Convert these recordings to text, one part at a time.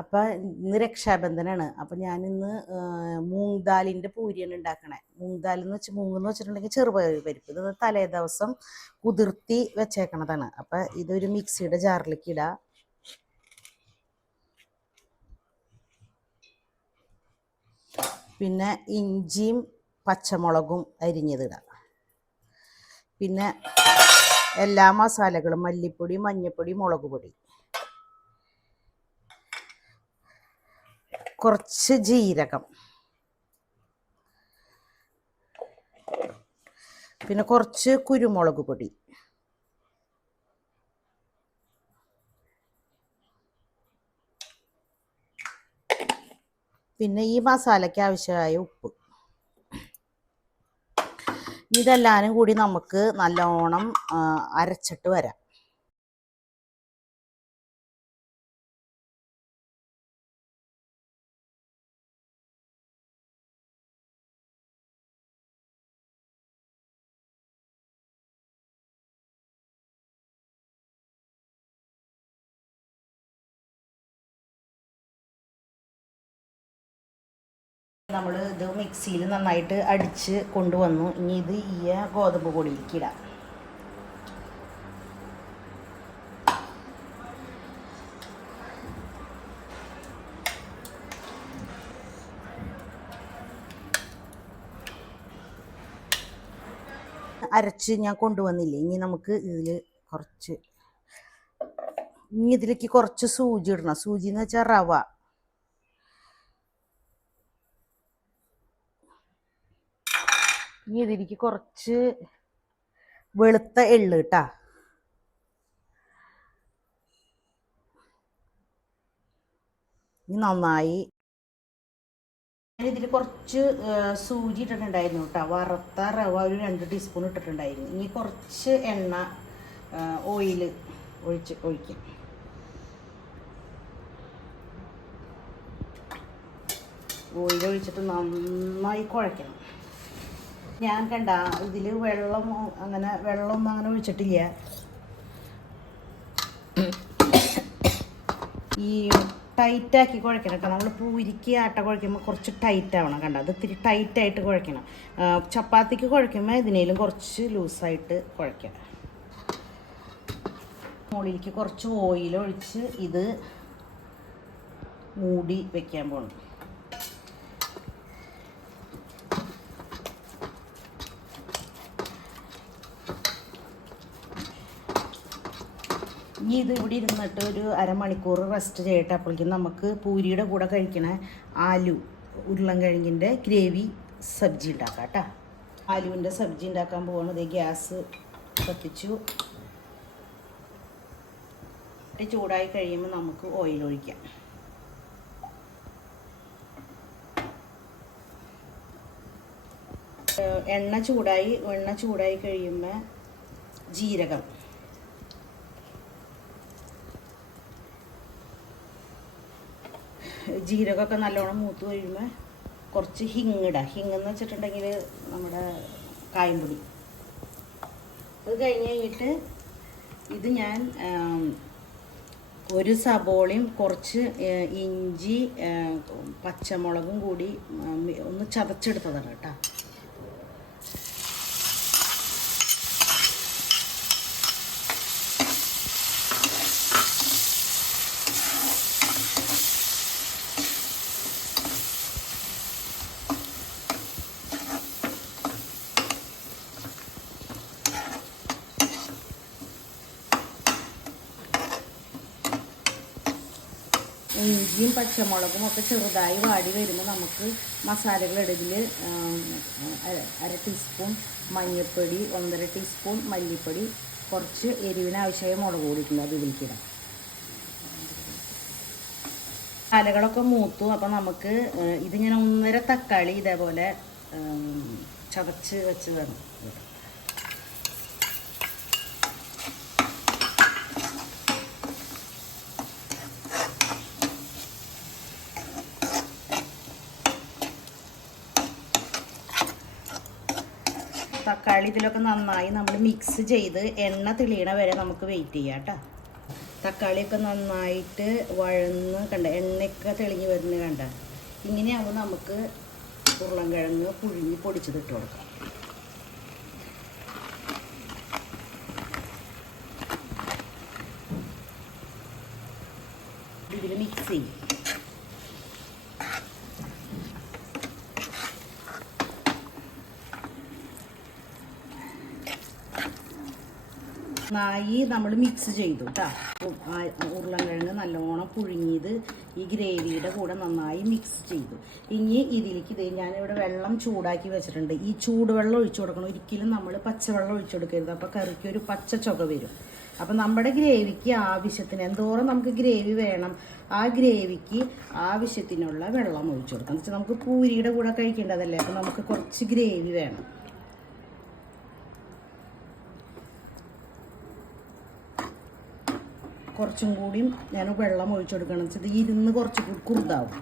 അപ്പം ഇന്ന് രക്ഷാബന്ധനാണ്. അപ്പം ഞാനിന്ന് മൂങ് ദാലിന്റെ പൂരിയാണ് ഉണ്ടാക്കണേ. മൂങ് ദാൽ എന്ന് വെച്ച് മൂങ്ങ് എന്ന് വെച്ചിട്ടുണ്ടെങ്കിൽ ചെറുപയർ പരിപ്പ്. ഇത് തലേ ദിവസം കുതിർത്തി വെച്ചേക്കണതാണ്. അപ്പം ഇതൊരു മിക്സിയുടെ ജാറിലേക്ക് ഇടാം. പിന്നെ ഇഞ്ചിയും പച്ചമുളകും അരിഞ്ഞതിടാം പിന്നെ എല്ലാ മസാലകളും മല്ലിപ്പൊടി മഞ്ഞൾപ്പൊടി മുളക് പൊടി. കുറച്ച് ജീരകം. പിന്നെ കുറച്ച് കുരുമുളക് പൊടി. പിന്നെ ഈ മസാലയ്ക്ക് ആവശ്യമായ ഉപ്പ്. ഇതെല്ലാവരും കൂടി നമുക്ക് നല്ലോണം അരച്ചിട്ട് വരാം. നമ്മൾ ഇത് മിക്സിയിൽ നന്നായിട്ട് അടിച്ച് കൊണ്ടുവന്നു. ഇനി ഇത് ഈ ഗോതമ്പ് പൊടിയിലേക്ക് ഇടാം. അരച്ച് ഞാൻ കൊണ്ടുവന്നില്ലേ? ഇനി നമുക്ക് ഇതിൽ കുറച്ച് ഇനി ഇതിലേക്ക് കുറച്ച് സൂചി ഇടണം. സൂചി എന്ന് വെച്ചാൽ റവ. ഇതിലേക്ക് കുറച്ച് വെളുത്ത എള്ള് കേട്ടാ നന്നായി ഇതിൽ കുറച്ച് സൂചി ഇട്ടിട്ടുണ്ടായിരുന്നു കേട്ടോ വറുത്ത റവ ഒരു രണ്ട് ടീസ്പൂൺ ഇട്ടിട്ടുണ്ടായിരുന്നു. ഇനി കുറച്ച് എണ്ണ ഓയിൽ ഒഴിച്ച് ഒഴിക്കും. ഓയിൽ ഒഴിച്ചിട്ട് നന്നായി കുഴയ്ക്കണം. ഞാൻ കണ്ട ഇതിൽ വെള്ളം അങ്ങനെ വെള്ളമൊന്നും അങ്ങനെ ഒഴിച്ചിട്ടില്ല. ഈ ടൈറ്റാക്കി കുഴക്കണം കേട്ടോ. നമ്മൾ പൂരിക്ക് ആട്ട കുഴക്കുമ്പോൾ കുറച്ച് ടൈറ്റ് ആവണം കണ്ട? അത് ഇത്തിരി ടൈറ്റായിട്ട് കുഴക്കണം. ചപ്പാത്തിക്ക് കുഴക്കുമ്പോൾ ഇതിനേലും കുറച്ച് ലൂസായിട്ട് കുഴക്കണം മുകളിലേക്ക് കുറച്ച് ഓയിൽ ഒഴിച്ച് ഇത് മൂടി വെക്കാൻ പോകണം ഇനി ഇത് ഇവിടെ ഇരുന്നിട്ട് ഒരു അരമണിക്കൂർ റെസ്റ്റ് ചെയ്യട്ടെ. അപ്പോഴേക്കും നമുക്ക് പൂരിയുടെ കൂടെ കഴിക്കണ ആലു ഉരുളൻകിഴങ്ങിന്റെ ഗ്രേവി സബ്ജി ഉണ്ടാക്കാം കേട്ടോ. ആലുവിന്റെ സബ്ജി ഉണ്ടാക്കാൻ പോകണത് ഗ്യാസ് കത്തിച്ചു. ചൂടായി കഴിയുമ്പോൾ നമുക്ക് ഓയിൽ ഒഴിക്കാം. എണ്ണ ചൂടായി എണ്ണ ചൂടായി കഴിയുമ്പോൾ ജീരകം. ജീരകമൊക്കെ നല്ലോണം മൂത്ത് കഴിയുമ്പോൾ കുറച്ച് ഹിങ് ഹിങ്ങെന്ന് വെച്ചിട്ടുണ്ടെങ്കിൽ നമ്മുടെ കായംപൊടി. അത് കഴിഞ്ഞ് കഴിഞ്ഞിട്ട് ഇത് ഞാൻ ഒരു സബോളയും കുറച്ച് ഇഞ്ചി പച്ചമുളകും കൂടി ഒന്ന് ചതച്ചെടുത്തതാണ് കേട്ടോ. ഇഞ്ചിയും പച്ചമുളകും ഒക്കെ ചെറുതായി വാടി വരുമ്പോൾ നമുക്ക് മസാലകളിടയിൽ അര ടീസ്പൂൺ മഞ്ഞൾപ്പൊടി ഒന്നര ടീസ്പൂൺ മല്ലിപ്പൊടി കുറച്ച് എരിവിന് ആവശ്യമായ മുളക് കൂടിയിട്ടുണ്ട് അത് ഇതിലേക്കിടാം. മസാലകളൊക്കെ മൂത്തു. അപ്പോൾ നമുക്ക് ഇതിങ്ങനെ ഒന്നര തക്കാളി ഇതേപോലെ ചതച്ച് വെച്ച് വേണം തക്കാളി ഇതിലൊക്കെ നന്നായി നമ്മൾ മിക്സ് ചെയ്ത് എണ്ണ തെളിയണ വരെ നമുക്ക് വെയിറ്റ് ചെയ്യാം കേട്ടോ തക്കാളിയൊക്കെ നന്നായിട്ട് വഴന്ന് കണ്ട എണ്ണയൊക്കെ തെളിഞ്ഞ് വരുന്നത് കണ്ട? ഇങ്ങനെയാകുമ്പോൾ നമുക്ക് ഉരുളൻകിഴങ്ങ് പുഴുങ്ങി പൊടിച്ചത് ഇട്ട് കൊടുക്കാം. ഇതിൽ മിക്സ് ചെയ്യും. നന്നായി നമ്മൾ മിക്സ് ചെയ്തു കേട്ടോ ഉരുളൻകിഴങ്ങ് നല്ലോണം പുഴുങ്ങിയത് ഈ ഗ്രേവിയുടെ കൂടെ നന്നായി മിക്സ് ചെയ്തു. ഇനി ഇതിലേക്ക് ഇത് ഞാനിവിടെ വെള്ളം ചൂടാക്കി വെച്ചിട്ടുണ്ട്. ഈ ചൂടുവെള്ളം ഒഴിച്ചു കൊടുക്കണം. ഒരിക്കലും നമ്മൾ പച്ചവെള്ളം ഒഴിച്ചു കൊടുക്കരുത്. അപ്പോൾ കറിക്ക് ഒരു പച്ച ചുക വരും. അപ്പം നമ്മുടെ ഗ്രേവിക്ക് ആവശ്യത്തിന് എന്തോരം നമുക്ക് ഗ്രേവി വേണം ആ ഗ്രേവിക്ക് ആവശ്യത്തിനുള്ള വെള്ളം ഒഴിച്ചു കൊടുക്കാം എന്ന് വെച്ചാൽ നമുക്ക് പൂരിയുടെ കൂടെ കഴിക്കേണ്ടതല്ലേ? അപ്പം നമുക്ക് കുറച്ച് ഗ്രേവി വേണം. കുറച്ചും കൂടിയും ഞാൻ വെള്ളം ഒഴിച്ചു കൊടുക്കണം. ഇത് ഇരുന്ന് കുറച്ച് കുറുതാവും.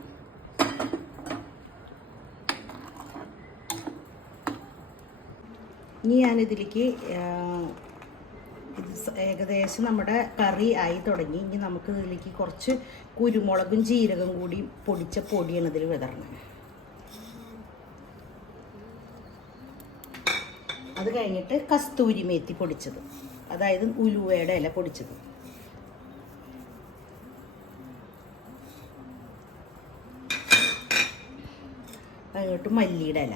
ഇനി ഞാനിതിലേക്ക് ഇത് ഏകദേശം നമ്മുടെ കറി ആയി തുടങ്ങി. ഇനി നമുക്ക് ഇതിലേക്ക് കുറച്ച് കുരുമുളകും ജീരകം കൂടി പൊടിച്ച പൊടിയാണ് ഇതിൽ വിതറണം അത് കഴിഞ്ഞിട്ട് കസ്തൂരി മേത്തി പൊടിച്ചത്. അതായത് ഉലുവയുടെ ഇല പൊടിച്ചത്. അങ്ങോട്ട് മല്ലിയുടെ ഇല.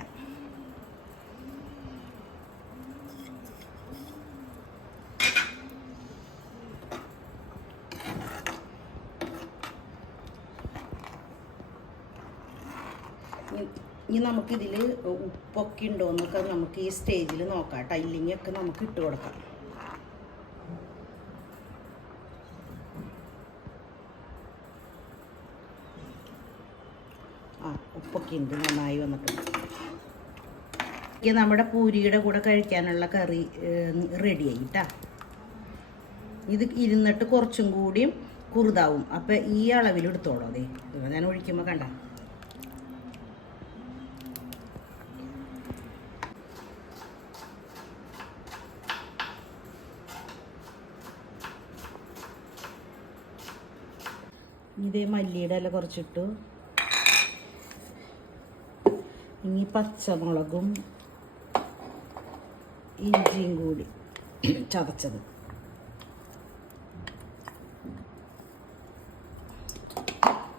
ഇനി- നമുക്കിതിൽ ഉപ്പൊക്കെ ഉണ്ടോ എന്നൊക്കെ നമുക്ക് ഈ സ്റ്റേജിൽ നോക്കാം കേട്ടോ. ഇല്ലെങ്കിൽ നമുക്ക് ഇട്ട് കൊടുക്കാം. ആ ഉപ്പൊക്കെ ഉണ്ട്. ഇത് നമ്മുടെ പൂരിയുടെ കൂടെ കഴിക്കാനുള്ള കറി റെഡിയായി ആയിട്ടാ ഇത് ഇരുന്നിട്ട് കുറച്ചും കൂടിയും കുറുതാവും. അപ്പം ഈ അളവിൽ എടുത്തോളൂ അതെ ഞാൻ ഒഴിക്കുമ്പോൾ കണ്ട. ഇതേ മല്ലിയുടെ ഇല കുറച്ചിട്ടു. ഇനി പച്ചമുളകും ഇഞ്ചിയും കൂടി ചതച്ചത്.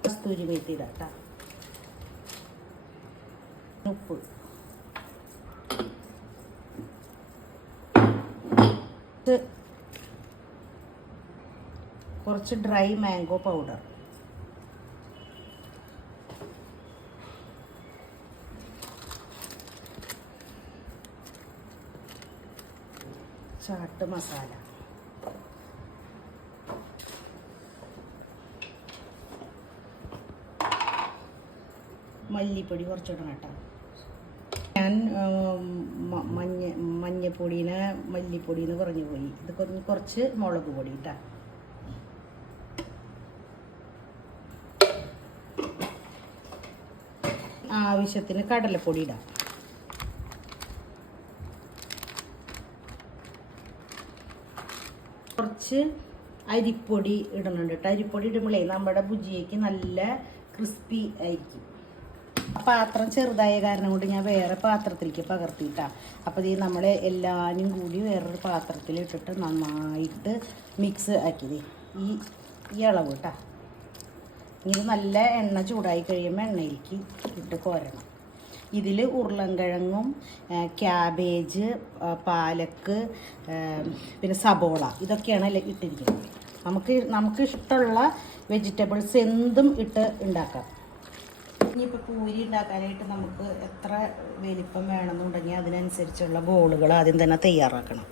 കസ്തൂരി മേത്തി ഇടാം ഉപ്പ്. കുറച്ച് dry mango powder. Chaat masala. മല്ലിപ്പൊടി കുറച്ചിടണം കേട്ടോ. ഞാൻ മഞ്ഞ മഞ്ഞപ്പൊടീനെ മല്ലിപ്പൊടീന്ന് കുറഞ്ഞു പോയി. ഇത് കുറച്ച് മുളക് പൊടി കേട്ടോ ആവശ്യത്തിന് കടലപ്പൊടി ഇടാം. അരിപ്പൊടി ഇടുന്നുണ്ട് കേട്ടോ അരിപ്പൊടി ഇടുമ്പോഴേ നമ്മുടെ ഭുജിയയ്ക്ക് നല്ല ക്രിസ്പി ആയിരിക്കും. പാത്രം ചെറുതായ കാരണം കൊണ്ട് ഞാൻ വേറെ പാത്രത്തിലേക്ക് പകർത്തിയിട്ടാണ് അപ്പോൾ ഇത് നമ്മൾ എല്ലാവരും കൂടി വേറൊരു പാത്രത്തിൽ ഇട്ടിട്ട് നന്നായിട്ട് മിക്സ് ആക്കിയത് ഈ ഈ അളവ് കേട്ടോ ഇത് നല്ല എണ്ണ ചൂടായി കഴിയുമ്പോൾ എണ്ണയിലേക്ക് ഇട്ട് കോരണം. ഇതിൽ ഉരുളൻകിഴങ്ങും ക്യാബേജ് പാലക്ക് പിന്നെ സബോള ഇതൊക്കെയാണ് ഇട്ടിരിക്കുന്നത്. നമുക്ക് നമുക്ക് ഇഷ്ടമുള്ള വെജിറ്റബിൾസ് എന്തും ഇട്ട് ഉണ്ടാക്കാം. ഇനിയിപ്പോൾ പൂരി ഉണ്ടാക്കാനായിട്ട് നമുക്ക് എത്ര വലിപ്പം വേണമെന്നുണ്ടെങ്കിൽ അതിനനുസരിച്ചുള്ള ബോളുകൾ ആദ്യം തന്നെ തയ്യാറാക്കണം.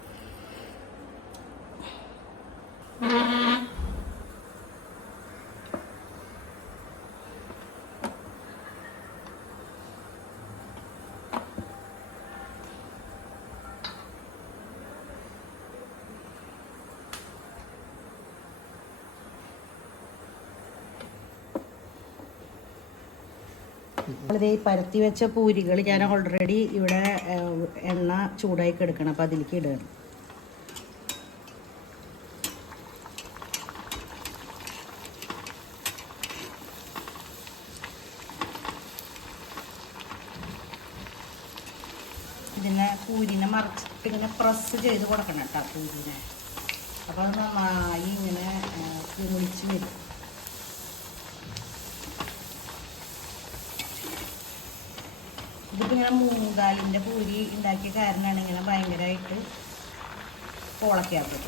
ഇത് ഈ പരത്തി വെച്ച പൂരികൾ ഞാൻ ഓൾറെഡി ഇവിടെ എണ്ണ ചൂടാക്കി എടുക്കണം. അപ്പം അതിലേക്ക് ഇടണം ഇതിനെ പൂരിനെ മറിച്ചിട്ട് ഇങ്ങനെ പ്രസ് ചെയ്ത് കൊടുക്കണം കേട്ടോ പൂരിനെ. അപ്പോൾ അത് നന്നായി ഇങ്ങനെ കുളിച്ച് വരും. ഇങ്ങനെ മൂങ്കാലിന്റെ പൂരി ഉണ്ടാക്കിയ കാരണമാണ് ഇങ്ങനെ ഭയങ്കരമായിട്ട് പോളക്കാത്തത്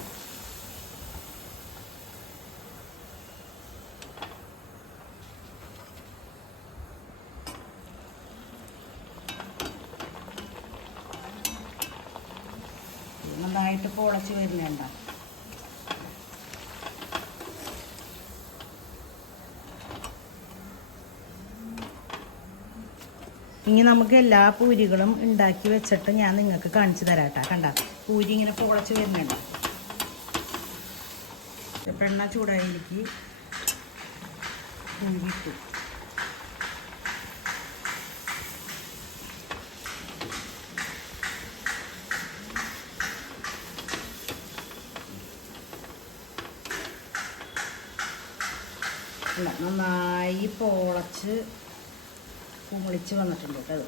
നന്നായിട്ട് പൊളച്ച് വരുന്നുണ്ടോ ഇനി നമുക്ക് എല്ലാ പൂരികളും ഉണ്ടാക്കി വെച്ചിട്ട് ഞാൻ നിങ്ങൾക്ക് കാണിച്ചു തരാം കേട്ടോ കണ്ട? പൂരി ഇങ്ങനെ പൊളച്ച് വരുന്നുണ്ട്. എണ്ണ ചൂടായിലേക്ക് പൂരി നന്നായി പൊളച്ച് കുമിളിച്ച് വന്നിട്ടുണ്ട് കേട്ടോ.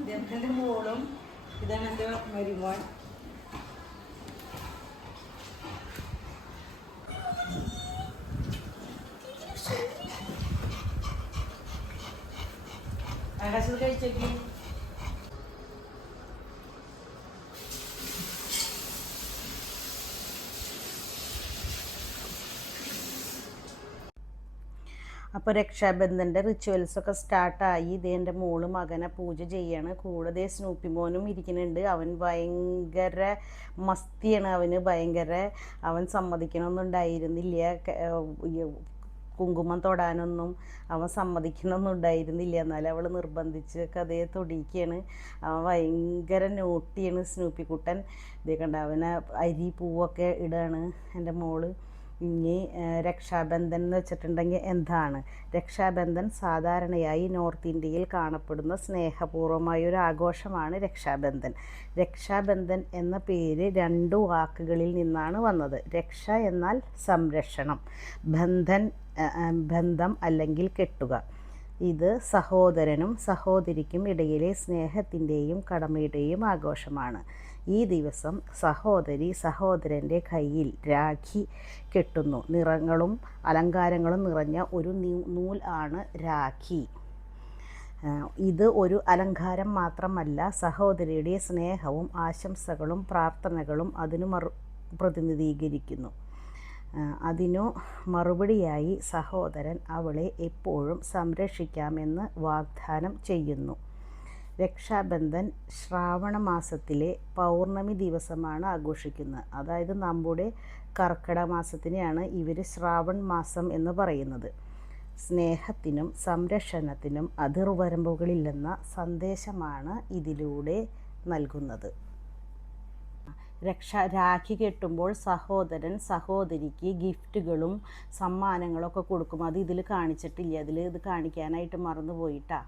ഇതെന്റെ മോളും ഇതാണ് എന്റെ മരുമോൻ. അപ്പോൾ രക്ഷാബന്ധന്റെ റിച്വൽസൊക്കെ സ്റ്റാർട്ടായി ഇത് എന്റെ മോൾ മകനെ പൂജ ചെയ്യാണ്. കൂടെ സ്നൂപ്പി മോനും ഇരിക്കുന്നുണ്ട്. അവൻ ഭയങ്കര മസ്തിയാണ്. അവന് ഭയങ്കര അവൻ സമ്മതിക്കണമെന്നുണ്ടായിരുന്നില്ല കുങ്കുമം തൊടാനൊന്നും അവൻ സമ്മതിക്കണമൊന്നും ഉണ്ടായിരുന്നില്ല. എന്നാലും അവൾ നിർബന്ധിച്ച് കഥയെ തൊടിയിക്കുകയാണ് അവൻ ഭയങ്കര നോട്ടിയാണ് സ്നൂപ്പിക്കുട്ടൻ ഇതേ കണ്ട അവനെ അരി പൂവൊക്കെ ഇടാണ് എന്റെ മോൾ. ഇനി രക്ഷാബന്ധൻ എന്ന് വെച്ചിട്ടുണ്ടെങ്കിൽ എന്താണ്? രക്ഷാബന്ധൻ സാധാരണയായി നോർത്ത് ഇന്ത്യയിൽ കാണപ്പെടുന്ന സ്നേഹപൂർവമായ ഒരു ആഘോഷമാണ് രക്ഷാബന്ധൻ. രക്ഷാബന്ധൻ എന്ന പേര് രണ്ടു വാക്കുകളിൽ നിന്നാണ് വന്നത്. രക്ഷ എന്നാൽ സംരക്ഷണം ബന്ധൻ ബന്ധം അല്ലെങ്കിൽ കെട്ടുക. ഇത് സഹോദരനും സഹോദരിക്കും ഇടയിലെ സ്നേഹത്തിന്റെയും കടമയുടെയും ആഘോഷമാണ്. ഈ ദിവസം സഹോദരി സഹോദരന്റെ കയ്യിൽ രാഖി കെട്ടുന്നു. നിറങ്ങളും അലങ്കാരങ്ങളും നിറഞ്ഞ ഒരു നൂൽ ആണ് രാഖി. ഇത് ഒരു അലങ്കാരം മാത്രമല്ല സഹോദരിയുടെ സ്നേഹവും ആശംസകളും പ്രാർത്ഥനകളും അതിനു മറു പ്രതിനിധീകരിക്കുന്നു. അതിനു മറുപടിയായി സഹോദരൻ അവളെ എപ്പോഴും സംരക്ഷിക്കാമെന്ന് വാഗ്ദാനം ചെയ്യുന്നു. രക്ഷാബന്ധൻ ശ്രാവണ മാസത്തിലെ പൗർണമി ദിവസമാണ് ആഘോഷിക്കുന്നത്. അതായത് നമ്മുടെ കർക്കിടക മാസത്തിനെയാണ് ഇവർ ശ്രാവൺ മാസം എന്ന് പറയുന്നത്. സ്നേഹത്തിനും സംരക്ഷണത്തിനും അതിർവരമ്പുകളില്ലെന്ന സന്ദേശമാണ് ഇതിലൂടെ നൽകുന്നത്. രക്ഷ രാഖി കെട്ടുമ്പോൾ സഹോദരൻ സഹോദരിക്ക് ഗിഫ്റ്റുകളും സമ്മാനങ്ങളൊക്കെ കൊടുക്കും. അത് ഇതിൽ കാണിച്ചിട്ടില്ല. അതിൽ ഇത് കാണിക്കാനായിട്ട് മറന്നു പോയിട്ടാ